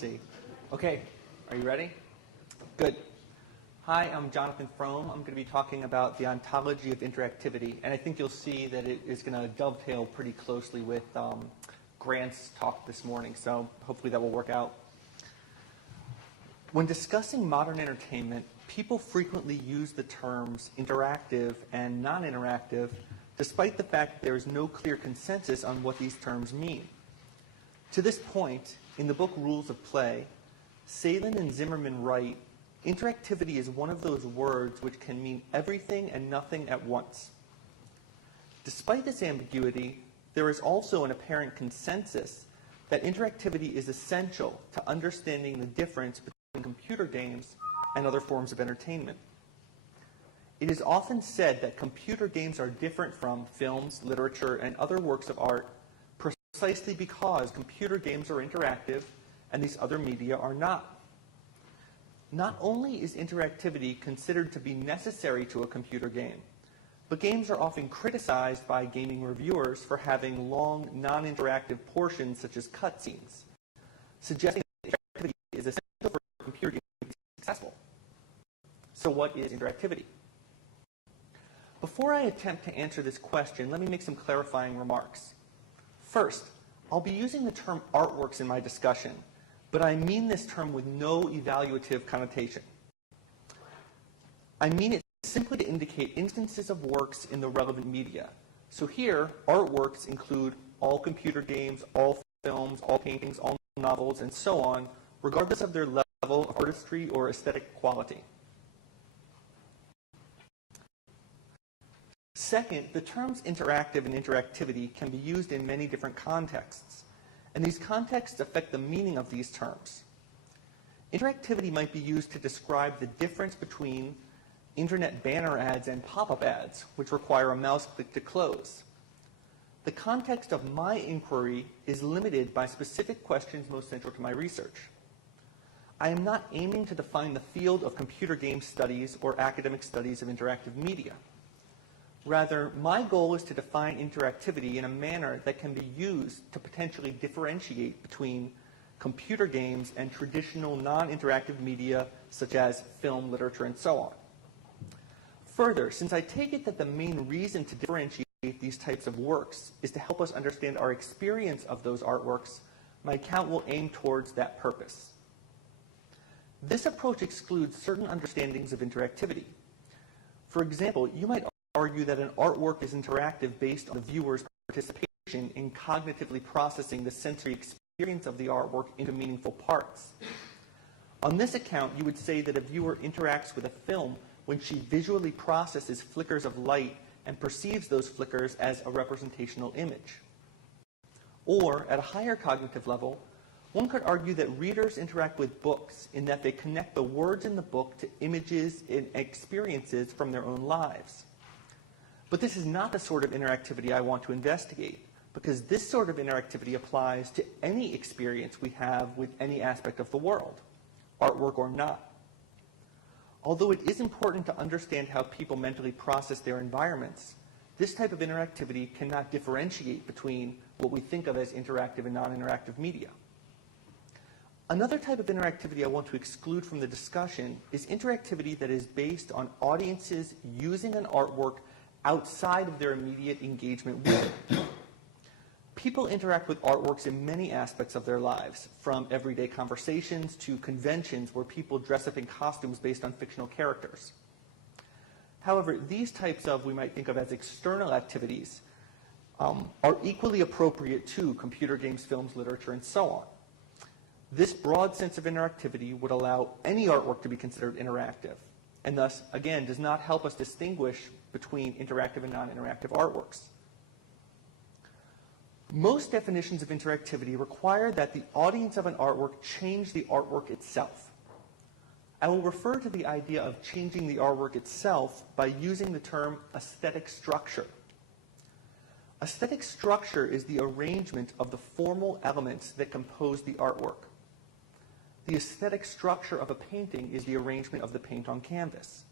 See. Okay, are you ready? Good. Hi, I'm Jonathan Frome. I'm going to be talking about the ontology of interactivity, and I think you'll see that it is going to dovetail pretty closely with Grant's talk this morning, so hopefully that will work out. When discussing modern entertainment, people frequently use the terms interactive and non-interactive, despite the fact there is no clear consensus on what these terms mean. To this point, in the book Rules of Play, Salin and Zimmerman write, interactivity is one of those words which can mean everything and nothing at once. Despite this ambiguity, there is also an apparent consensus that interactivity is essential to understanding the difference between computer games and other forms of entertainment. It is often said that computer games are different from films, literature, and other works of art precisely because computer games are interactive and these other media are not. Not only is interactivity considered to be necessary to a computer game, but games are often criticized by gaming reviewers for having long, non-interactive portions such as cutscenes, suggesting that interactivity is essential for a computer game to be successful. So what is interactivity? Before I attempt to answer this question, let me make some clarifying remarks. First, I'll be using the term artworks in my discussion, but I mean this term with no evaluative connotation. I mean it simply to indicate instances of works in the relevant media. So here, artworks include all computer games, all films, all paintings, all novels, and so on, regardless of their level of artistry or aesthetic quality. Second, the terms interactive and interactivity can be used in many different contexts, and these contexts affect the meaning of these terms. Interactivity might be used to describe the difference between internet banner ads and pop-up ads, which require a mouse click to close. The context of my inquiry is limited by specific questions most central to my research. I am not aiming to define the field of computer game studies or academic studies of interactive media. Rather, my goal is to define interactivity in a manner that can be used to potentially differentiate between computer games and traditional non-interactive media such as film, literature, and so on. Further, since I take it that the main reason to differentiate these types of works is to help us understand our experience of those artworks, my account will aim towards that purpose. This approach excludes certain understandings of interactivity. For example, you might argue that an artwork is interactive based on the viewer's participation in cognitively processing the sensory experience of the artwork into meaningful parts. On this account, you would say that a viewer interacts with a film when she visually processes flickers of light and perceives those flickers as a representational image. Or, at a higher cognitive level, one could argue that readers interact with books in that they connect the words in the book to images and experiences from their own lives. But this is not the sort of interactivity I want to investigate, because this sort of interactivity applies to any experience we have with any aspect of the world, artwork or not. Although it is important to understand how people mentally process their environments, this type of interactivity cannot differentiate between what we think of as interactive and non-interactive media. Another type of interactivity I want to exclude from the discussion is interactivity that is based on audiences using an artwork outside of their immediate engagement with it. People interact with artworks in many aspects of their lives, from everyday conversations to conventions where people dress up in costumes based on fictional characters. However, these types of, we might think of as external activities, are equally appropriate to computer games, films, literature, and so on. This broad sense of interactivity would allow any artwork to be considered interactive, and thus, again, does not help us distinguish between interactive and non-interactive artworks. Most definitions of interactivity require that the audience of an artwork change the artwork itself. I will refer to the idea of changing the artwork itself by using the term aesthetic structure. Aesthetic structure is the arrangement of the formal elements that compose the artwork. The aesthetic structure of a painting is the arrangement of the paint on canvas.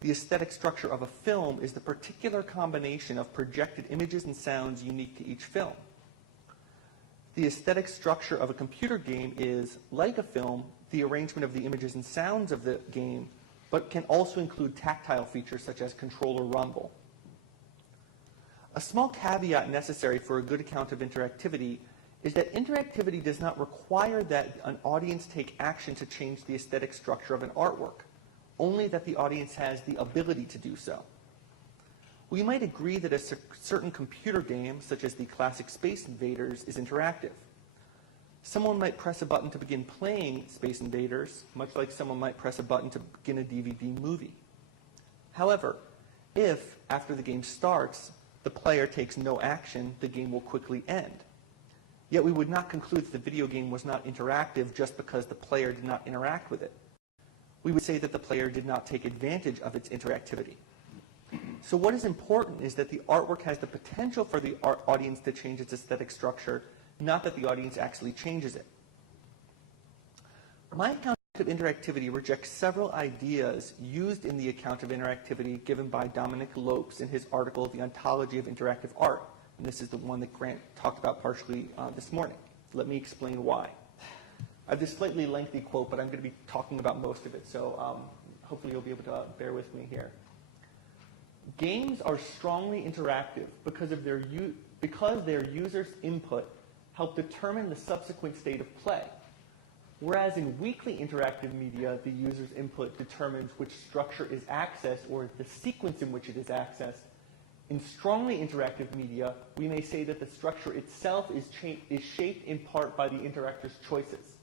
The aesthetic structure of a film is the particular combination of projected images and sounds unique to each film. the aesthetic structure of a computer game is, like a film, the arrangement of the images and sounds of the game, but can also include tactile features such as controller rumble. A small caveat necessary for a good account of interactivity is that interactivity does not require that an audience take action to change the aesthetic structure of an artwork, only that the audience has the ability to do so. We might agree that a certain computer game, such as the classic Space Invaders, is interactive. Someone might press a button to begin playing Space Invaders, much like someone might press a button to begin a DVD movie. However, if, after the game starts, the player takes no action, the game will quickly end. Yet we would not conclude that the video game was not interactive just because the player did not interact with it. We would say that the player did not take advantage of its interactivity. So what is important is that the artwork has the potential for the audience to change its aesthetic structure, not that the audience actually changes it. My account of interactivity rejects several ideas used in the account of interactivity given by Dominic Lopes in his article, The Ontology of Interactive Art. And this is the one that Grant talked about partially this morning. Let me explain why. I have this slightly lengthy quote, but I'm going to be talking about most of it, so hopefully you'll be able to bear with me here. Games are strongly interactive because their users' input help determine the subsequent state of play. Whereas in weakly interactive media, the user's input determines which structure is accessed or the sequence in which it is accessed. In strongly interactive media, we may say that the structure itself is shaped in part by the interactor's choices.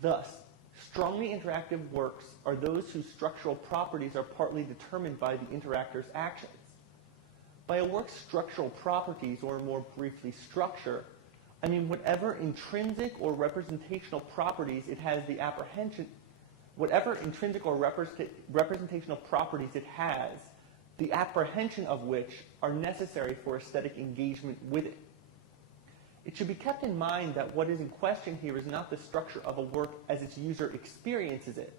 Thus, strongly interactive works are those whose structural properties are partly determined by the interactor's actions. By a work's structural properties, or more briefly structure, I mean whatever intrinsic or representational properties it has the apprehension, whatever intrinsic or representational properties it has, the apprehension of which are necessary for aesthetic engagement with it. It should be kept in mind that what is in question here is not the structure of a work as its user experiences it,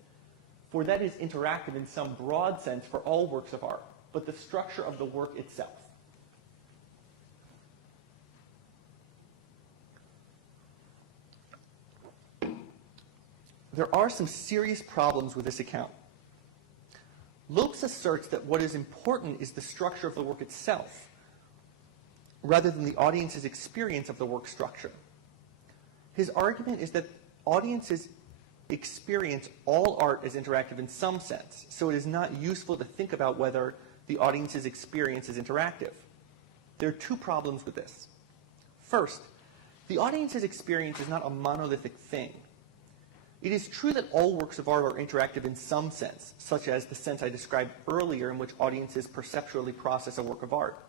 for that is interactive in some broad sense for all works of art, but the structure of the work itself. There are some serious problems with this account. Lopes asserts that what is important is the structure of the work itself, rather than the audience's experience of the work structure. His argument is that audiences experience all art as interactive in some sense, so it is not useful to think about whether the audience's experience is interactive. There are two problems with this. First, the audience's experience is not a monolithic thing. It is true that all works of art are interactive in some sense, such as the sense I described earlier in which audiences perceptually process a work of art.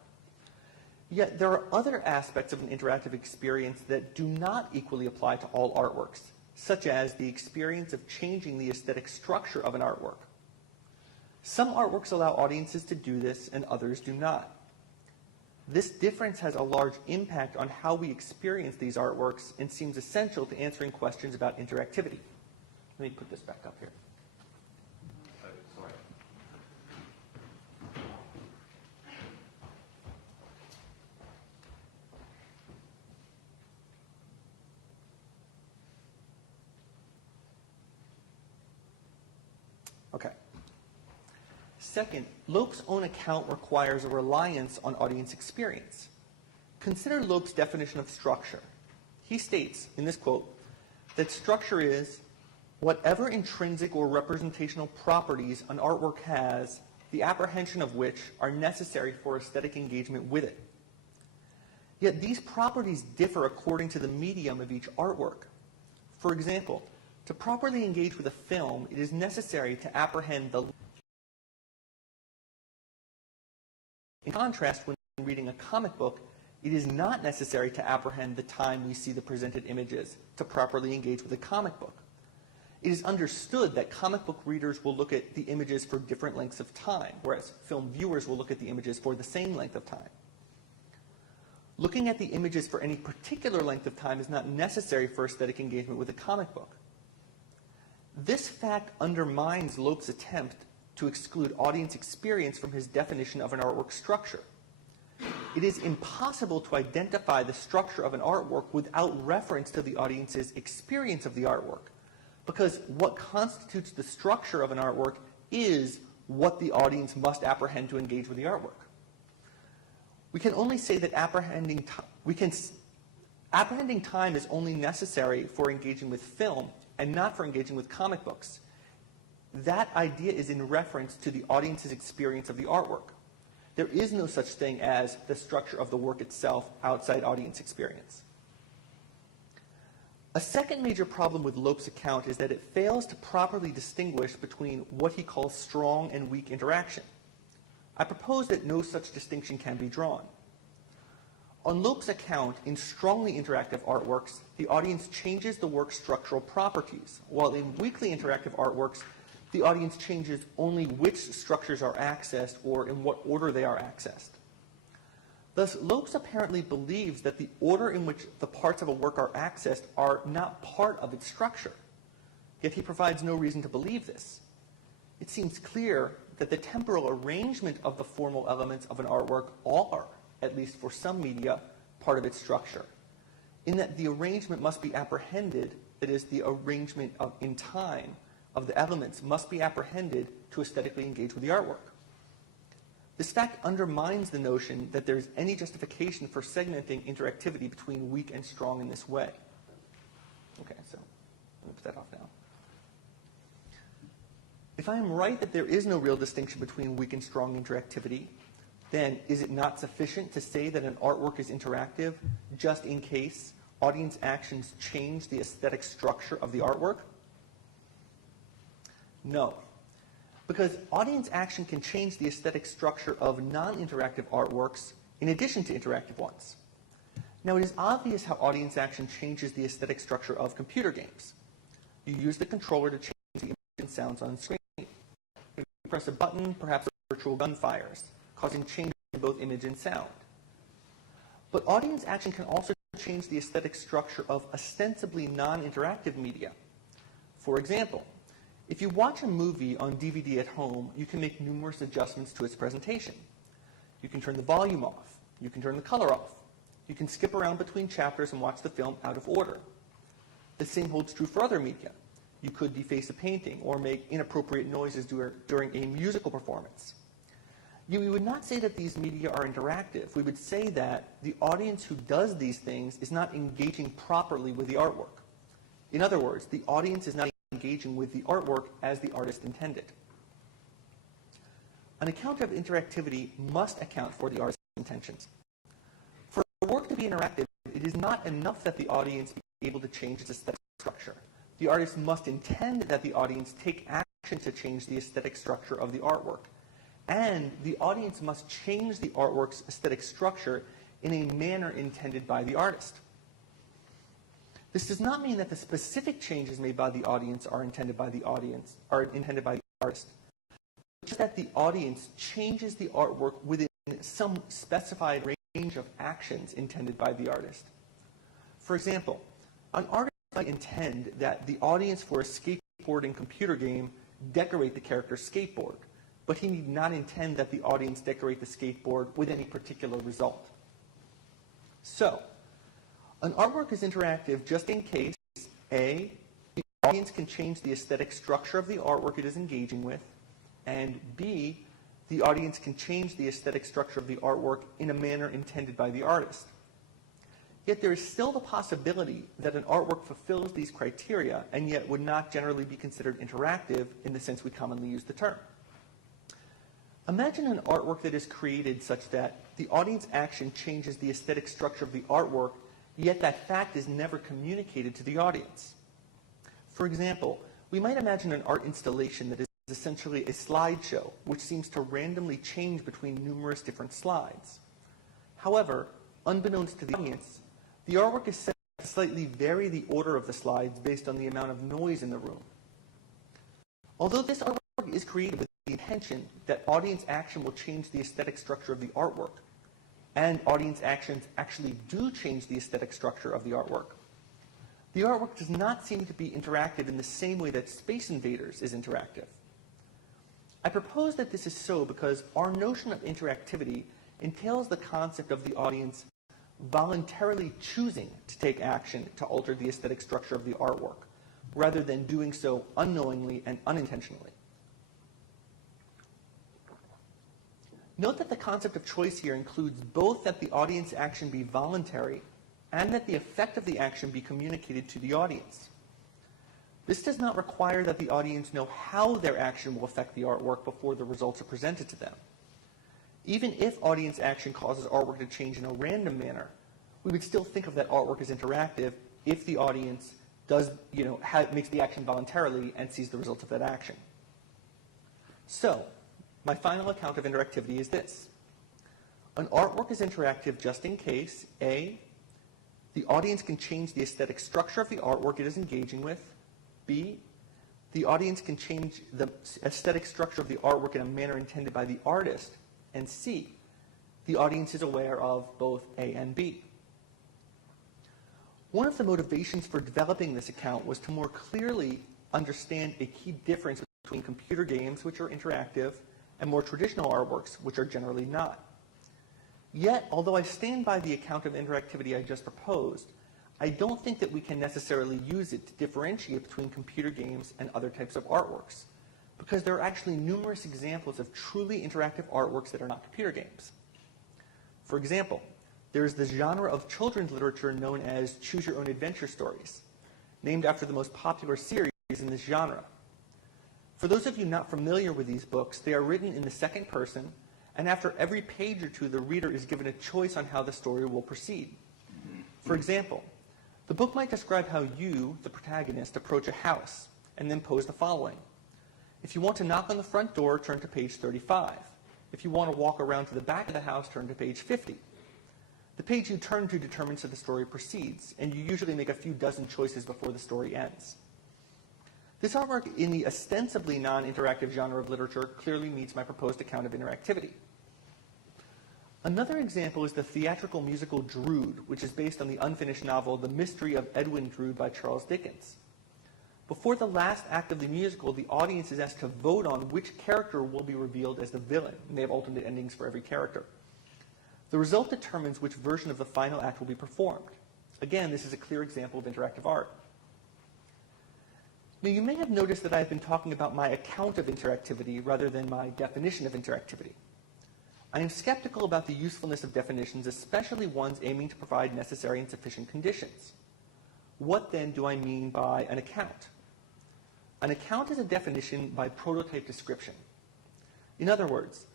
Yet there are other aspects of an interactive experience that do not equally apply to all artworks, such as the experience of changing the aesthetic structure of an artwork. Some artworks allow audiences to do this and others do not. This difference has a large impact on how we experience these artworks and seems essential to answering questions about interactivity. Let me put this back up here. Sorry. Okay. Second, Lopes' own account requires a reliance on audience experience. Consider Lopes' definition of structure. He states, in this quote, that structure is whatever intrinsic or representational properties an artwork has, the apprehension of which are necessary for aesthetic engagement with it. Yet these properties differ according to the medium of each artwork. For example, to properly engage with a film, it is necessary to apprehend the. In contrast, when reading a comic book, it is not necessary to apprehend the time we see the presented images to properly engage with a comic book. It is understood that comic book readers will look at the images for different lengths of time, whereas film viewers will look at the images for the same length of time. Looking at the images for any particular length of time is not necessary for aesthetic engagement with a comic book. This fact undermines Lopes' attempt to exclude audience experience from his definition of an artwork structure. it is impossible to identify the structure of an artwork without reference to the audience's experience of the artwork, because what constitutes the structure of an artwork is what the audience must apprehend to engage with the artwork. We can only say that apprehending time is only necessary for engaging with film and not for engaging with comic books. That idea is in reference to the audience's experience of the artwork. There is no such thing as the structure of the work itself outside audience experience. A second major problem with Lope's account is that it fails to properly distinguish between what he calls strong and weak interaction. I propose that no such distinction can be drawn. On Lope's account, in strongly interactive artworks, the audience changes the work's structural properties, while in weakly interactive artworks, the audience changes only which structures are accessed or in what order they are accessed. Thus, Lopes apparently believes that the order in which the parts of a work are accessed are not part of its structure. Yet he provides no reason to believe this. It seems clear that the temporal arrangement of the formal elements of an artwork are, at least for some media, part of its structure, in that the arrangement must be apprehended, that is, the arrangement in time of the elements must be apprehended to aesthetically engage with the artwork. This fact undermines the notion that there is any justification for segmenting interactivity between weak and strong in this way. Okay, so let me put that off now. If I am right that there is no real distinction between weak and strong interactivity, then is it not sufficient to say that an artwork is interactive just in case audience actions change the aesthetic structure of the artwork? No, because audience action can change the aesthetic structure of non-interactive artworks in addition to interactive ones. Now, it is obvious how audience action changes the aesthetic structure of computer games. You use the controller to change the image and sounds on screen. You press a button, perhaps a virtual gun fires, causing change in both image and sound. But audience action can also change the aesthetic structure of ostensibly non-interactive media. For example, if you watch a movie on DVD at home, you can make numerous adjustments to its presentation. You can turn the volume off. You can turn the color off. You can skip around between chapters and watch the film out of order. The same holds true for other media. You could deface a painting or make inappropriate noises during a musical performance. We would not say that these media are interactive. We would say that the audience who does these things is not engaging properly with the artwork. In other words, the audience is not engaging with the artwork as the artist intended. An account of interactivity must account for the artist's intentions. For a work to be interactive, it is not enough that the audience be able to change its aesthetic structure. The artist must intend that the audience take action to change the aesthetic structure of the artwork. And the audience must change the artwork's aesthetic structure in a manner intended by the artist. This does not mean that the specific changes made by the audience are intended by the artist, just that the audience changes the artwork within some specified range of actions intended by the artist. For example, an artist might intend that the audience for a skateboarding computer game decorate the character's skateboard, but he need not intend that the audience decorate the skateboard with any particular result. So, an artwork is interactive just in case, A, the audience can change the aesthetic structure of the artwork it is engaging with, and B, the audience can change the aesthetic structure of the artwork in a manner intended by the artist. Yet there is still the possibility that an artwork fulfills these criteria and yet would not generally be considered interactive in the sense we commonly use the term. Imagine an artwork that is created such that the audience action changes the aesthetic structure of the artwork, yet that fact is never communicated to the audience. For example, we might imagine an art installation that is essentially a slideshow, which seems to randomly change between numerous different slides. However, unbeknownst to the audience, the artwork is set to slightly vary the order of the slides based on the amount of noise in the room. Although this artwork is created with the intention that audience action will change the aesthetic structure of the artwork, and audience actions actually do change the aesthetic structure of the artwork does not seem to be interactive in the same way that Space Invaders is interactive. I propose that this is so because our notion of interactivity entails the concept of the audience voluntarily choosing to take action to alter the aesthetic structure of the artwork, rather than doing so unknowingly and unintentionally. Note that the concept of choice here includes both that the audience action be voluntary and that the effect of the action be communicated to the audience. This does not require that the audience know how their action will affect the artwork before the results are presented to them. Even if audience action causes artwork to change in a random manner, we would still think of that artwork as interactive if the audience does, makes the action voluntarily and sees the results of that action. So, my final account of interactivity is this. An artwork is interactive just in case, A, the audience can change the aesthetic structure of the artwork it is engaging with, B, the audience can change the aesthetic structure of the artwork in a manner intended by the artist, and C, the audience is aware of both A and B. One of the motivations for developing this account was to more clearly understand a key difference between computer games, which are interactive, and more traditional artworks, which are generally not. Yet, although I stand by the account of interactivity I just proposed, I don't think that we can necessarily use it to differentiate between computer games and other types of artworks, because there are actually numerous examples of truly interactive artworks that are not computer games. For example, there is the genre of children's literature known as choose-your-own-adventure stories, named after the most popular series in this genre. For those of you not familiar with these books, they are written in the second person, and after every page or two, the reader is given a choice on how the story will proceed. For example, the book might describe how you, the protagonist, approach a house, and then pose the following. If you want to knock on the front door, turn to page 35. If you want to walk around to the back of the house, turn to page 50. The page you turn to determines how the story proceeds, and you usually make a few dozen choices before the story ends. This artwork in the ostensibly non-interactive genre of literature clearly meets my proposed account of interactivity. Another example is the theatrical musical Drood, which is based on the unfinished novel The Mystery of Edwin Drood by Charles Dickens. Before the last act of the musical, the audience is asked to vote on which character will be revealed as the villain, and they have alternate endings for every character. The result determines which version of the final act will be performed. Again, this is a clear example of interactive art. Now, you may have noticed that I've been talking about my account of interactivity rather than my definition of interactivity. I am skeptical about the usefulness of definitions, especially ones aiming to provide necessary and sufficient conditions. What then do I mean by an account? An account is a definition by prototype description. In other words,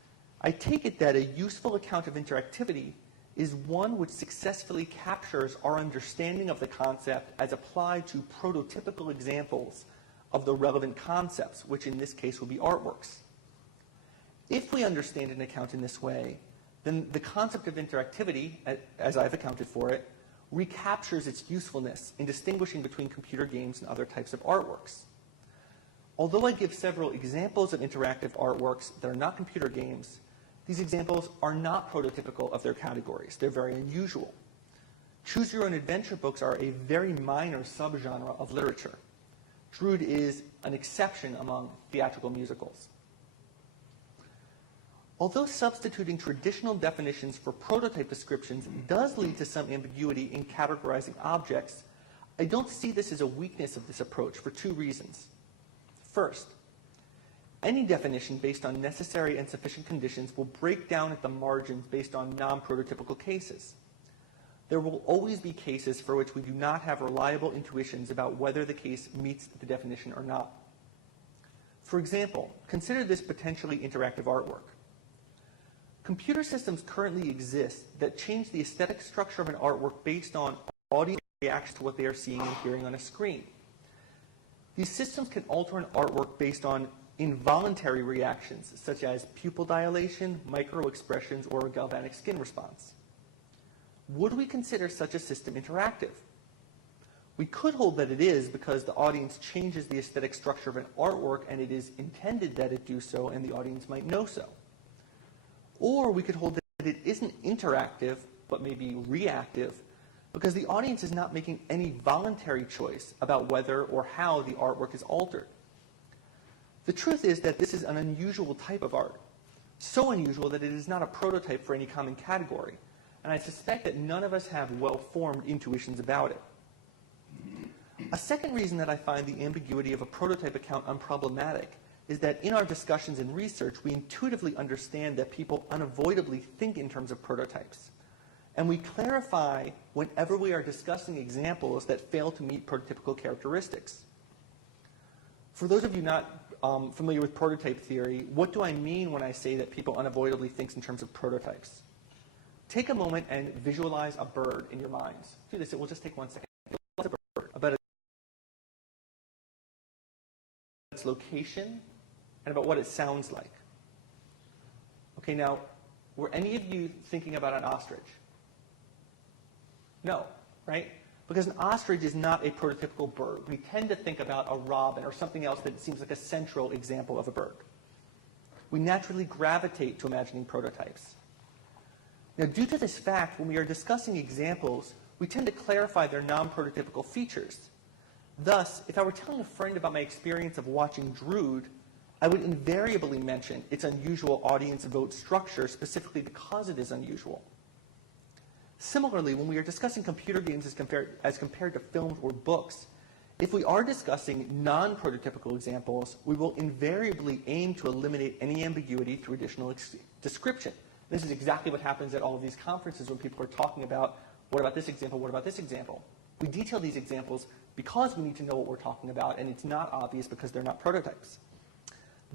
I take it that a useful account of interactivity is one which successfully captures our understanding of the concept as applied to prototypical examples of the relevant concepts, which in this case will be artworks. If we understand an account in this way, then the concept of interactivity, as I've accounted for it, recaptures its usefulness in distinguishing between computer games and other types of artworks. Although I give several examples of interactive artworks that are not computer games, these examples are not prototypical of their categories. They're very unusual. Choose-your-own-adventure books are a very minor subgenre of literature. Drood is an exception among theatrical musicals. Although substituting traditional definitions for prototype descriptions does lead to some ambiguity in categorizing objects, I don't see this as a weakness of this approach for two reasons. First, any definition based on necessary and sufficient conditions will break down at the margins based on non-prototypical cases. There will always be cases for which we do not have reliable intuitions about whether the case meets the definition or not. For example, consider this potentially interactive artwork. Computer systems currently exist that change the aesthetic structure of an artwork based on audience reactions to what they are seeing and hearing on a screen. These systems can alter an artwork based on involuntary reactions, such as pupil dilation, micro-expressions, or a galvanic skin response. Would we consider such a system interactive? We could hold that it is because the audience changes the aesthetic structure of an artwork and it is intended that it do so and the audience might know so. Or we could hold that it isn't interactive, but maybe reactive, because the audience is not making any voluntary choice about whether or how the artwork is altered. The truth is that this is an unusual type of art. So unusual that it is not a prototype for any common category, and I suspect that none of us have well-formed intuitions about it. A second reason that I find the ambiguity of a prototype account unproblematic is that in our discussions and research, we intuitively understand that people unavoidably think in terms of prototypes. And we clarify whenever we are discussing examples that fail to meet prototypical characteristics. For those of you not familiar with prototype theory, what do I mean when I say that people unavoidably think in terms of prototypes? Take a moment and visualize a bird in your minds. Do this, it will just take 1 second. Visualize a bird, about its location, and about what it sounds like. Okay, now, were any of you thinking about an ostrich? No, right? Because an ostrich is not a prototypical bird. We tend to think about a robin or something else that seems like a central example of a bird. We naturally gravitate to imagining prototypes. Now, due to this fact, when we are discussing examples, we tend to clarify their non-prototypical features. Thus, if I were telling a friend about my experience of watching Drood, I would invariably mention its unusual audience vote structure, specifically because it is unusual. Similarly, when we are discussing computer games as compared to films or books, if we are discussing non-prototypical examples, we will invariably aim to eliminate any ambiguity through additional description. This is exactly what happens at all of these conferences when people are talking about, what about this example, what about this example? We detail these examples because we need to know what we're talking about, and it's not obvious because they're not prototypes.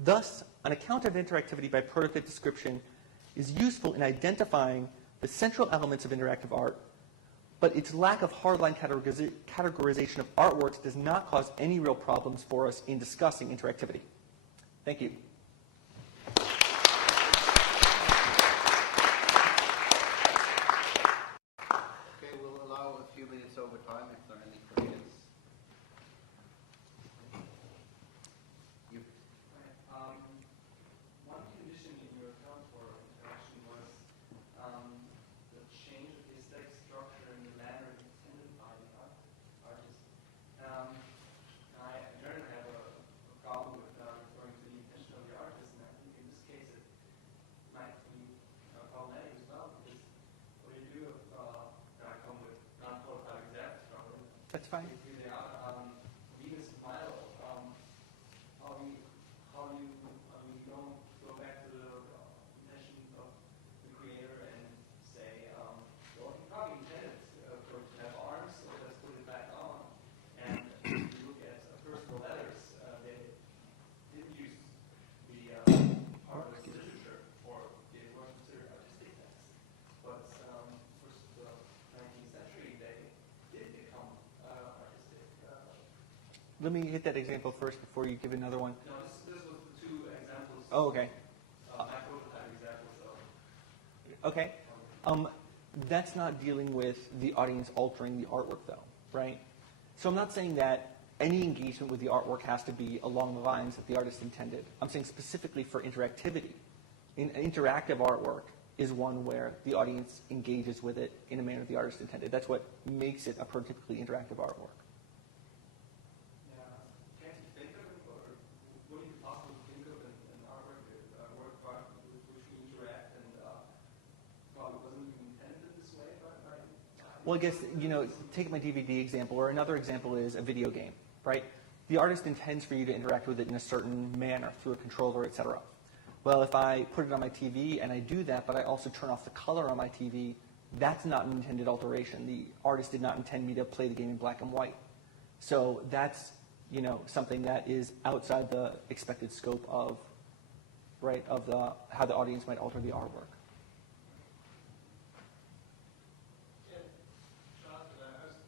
Thus, an account of interactivity by prototype description is useful in identifying the central elements of interactive art, but its lack of hardline categorization of artworks does not cause any real problems for us in discussing interactivity. Thank you. Okay, we'll allow a few minutes over time if there are any questions. One condition in your account for interaction was the change of the aesthetic structure in the manner intended by the artist. I generally have a problem with referring to the intention of the artist, and I think in this case it might be problematic as well, because what do you do if I come with non-prototype examples probably? That's fine. Venus and Milo, how do you don't go back to the intention of the creator and say, well, he probably intended for it to have arms, so let's put it back on. And if you look at personal letters, they didn't use the part of the literature, or they weren't considered artistic texts. But for the 19th century, they did become artistic. Let me hit that example first before you give another one. No, this was the two examples. Oh, okay. My prototype examples of. Okay. That's not dealing with the audience altering the artwork, though, right? So I'm not saying that any engagement with the artwork has to be along the lines that the artist intended. I'm saying specifically for interactivity. Interactive artwork is one where the audience engages with it in a manner the artist intended. That's what makes it a prototypically interactive artwork. Can't you think of it, or what do you possibly think of an artwork, with which we interact, and probably wasn't even intended this way by Well, I guess, take my DVD example, or another example is a video game, right? The artist intends for you to interact with it in a certain manner, through a controller, etc. Well, if I put it on my TV and I do that, but I also turn off the color on my TV, that's not an intended alteration. The artist did not intend me to play the game in black and white. So that's something that is outside the expected scope of, right, of how the audience might alter the artwork.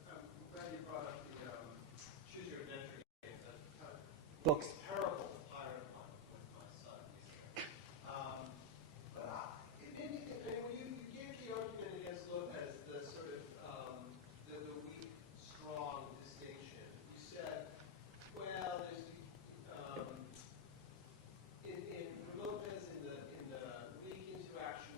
I'm glad you brought up the choose your adventure games. Books. Terrible pirate one with my son. But when you gave the argument against Lopez, the sort of the weak, strong distinction, you said, well, there's in Lopez in the weak interaction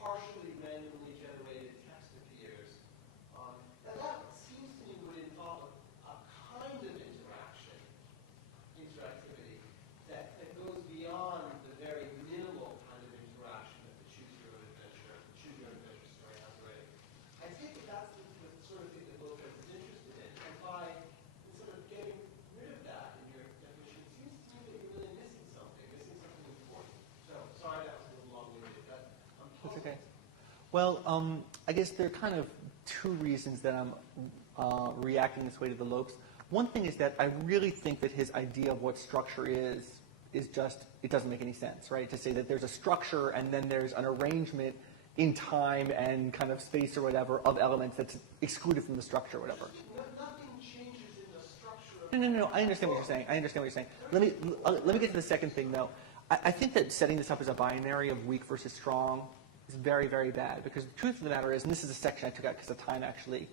partially randomly generated text appears. Now that seems to me would involve a kind of interactivity that goes beyond the very minimal kind of interaction that the choose your own adventure story has already. I think that's the sort of thing that both of us is interested in. And by sort of getting rid of that in your definition, it seems to me that you're really missing something important. So sorry that was a little long-winded. That's okay. Well, I guess there are kind of two reasons that I'm reacting this way to the Lopes. One thing is that I really think that his idea of what structure is just, it doesn't make any sense, right? To say that there's a structure and then there's an arrangement in time and kind of space or whatever of elements that's excluded from the structure or whatever. Nothing changes in the structure of No. I understand what you're saying. Let me get to the second thing, though. I think that setting this up as a binary of weak versus strong is very, very bad, because the truth of the matter is, and this is a section I took out because of time actually,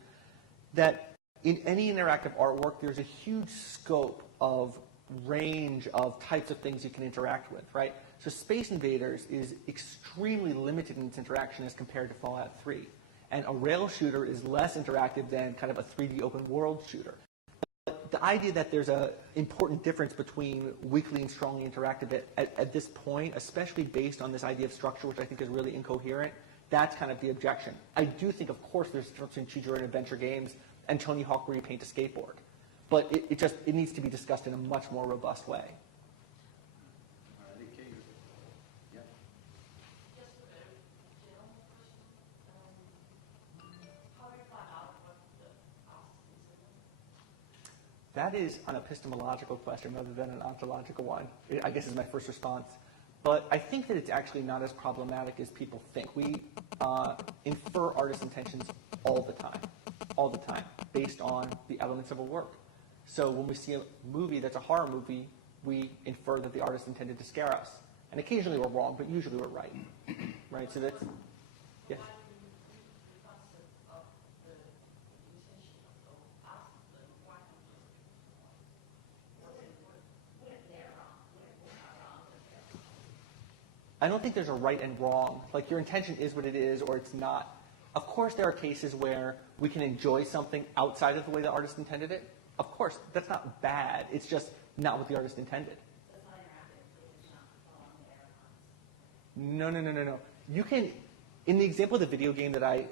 that in any interactive artwork, there's a huge scope of range of types of things you can interact with, right? So Space Invaders is extremely limited in its interaction as compared to Fallout 3. And a rail shooter is less interactive than kind of a 3D open world shooter. But the idea that there's an important difference between weakly and strongly interactive at this point, especially based on this idea of structure, which I think is really incoherent, that's kind of the objection. I do think, of course, there's a difference between choose your own adventure games and Tony Hawk where you paint a skateboard. But it needs to be discussed in a much more robust way. That is an epistemological question rather than an ontological one, I guess is my first response. But I think that it's actually not as problematic as people think. We infer artist intentions all the time, based on the elements of a work. So when we see a movie that's a horror movie, we infer that the artist intended to scare us. And occasionally we're wrong, but usually we're right. Right? So that's, yes? I don't think there's a right and wrong. Like, your intention is what it is or it's not. Of course, there are cases where we can enjoy something outside of the way the artist intended it. Of course, that's not bad. It's just not what the artist intended. No. You can, in the example of the video game that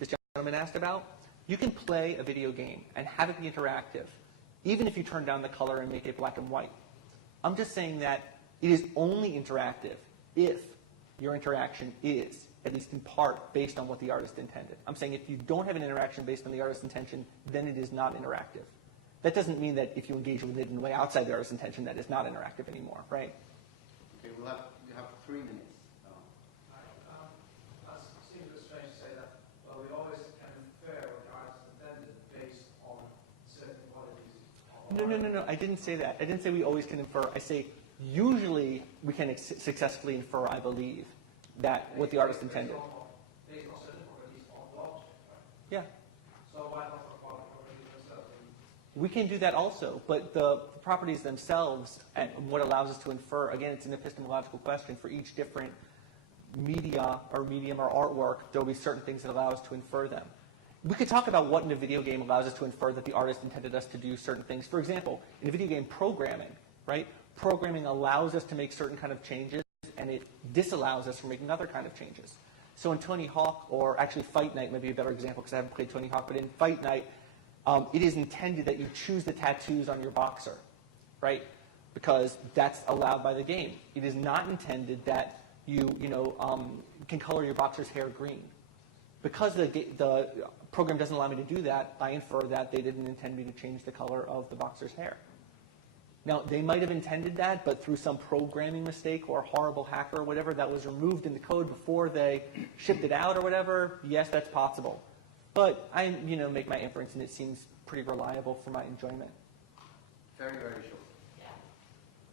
this gentleman asked about, you can play a video game and have it be interactive, even if you turn down the color and make it black and white. I'm just saying that it is only interactive if your interaction is, at least in part, based on what the artist intended. I'm saying if you don't have an interaction based on the artist's intention, then it is not interactive. That doesn't mean that if you engage with it in a way outside the artist's intention, that it's not interactive anymore, right? Okay, you have 3 minutes. It seems strange to say that, well, we always can infer what the artist intended based on certain qualities. No. I didn't say that. I didn't say we always can infer. I say usually we can successfully infer, I believe, that what the artist intended. Based on certain properties of the object, right? Yeah. So why not for properties themselves? We can do that also, but the properties themselves and what allows us to infer, again, it's an epistemological question. For each different media or medium or artwork, there will be certain things that allow us to infer them. We could talk about what in a video game allows us to infer that the artist intended us to do certain things. For example, in a video game, programming, right? Programming allows us to make certain kind of changes, and it disallows us from making other kind of changes. So in Tony Hawk, or actually Fight Night may be a better example because I haven't played Tony Hawk, but in Fight Night, it is intended that you choose the tattoos on your boxer, right? Because that's allowed by the game. It is not intended that you can color your boxer's hair green. Because the program doesn't allow me to do that, I infer that they didn't intend me to change the color of the boxer's hair. Now, they might have intended that, but through some programming mistake or horrible hacker or whatever that was removed in the code before they shipped it out or whatever, yes, that's possible. But I make my inference, and it seems pretty reliable for my enjoyment. Very, very short. Yeah.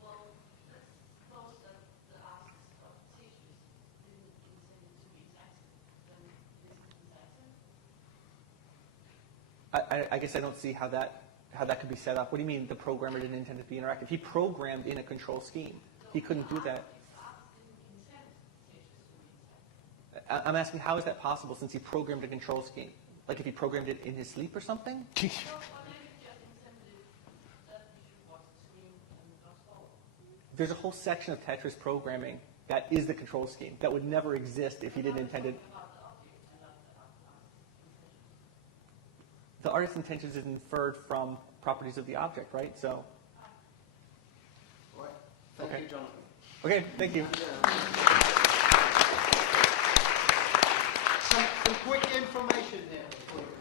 Well, suppose that the asks of teachers didn't intend it to be interactive, then is it interactive? I guess I don't see how that could be set up. What do you mean the programmer didn't intend it to be interactive? He programmed in a control scheme. He couldn't do that. I'm asking, how is that possible since he programmed a control scheme? Like if he programmed it in his sleep or something? No, or maybe just intended that you should watch the screen and not follow. There's a whole section of Tetris programming that is the control scheme that would never exist if he didn't intend it. About the object and not the intentions. The artist's intentions is inferred from properties of the object, right? So, Right. Thank Okay. you, Jonathan. okay, thank you. Some quick information here before you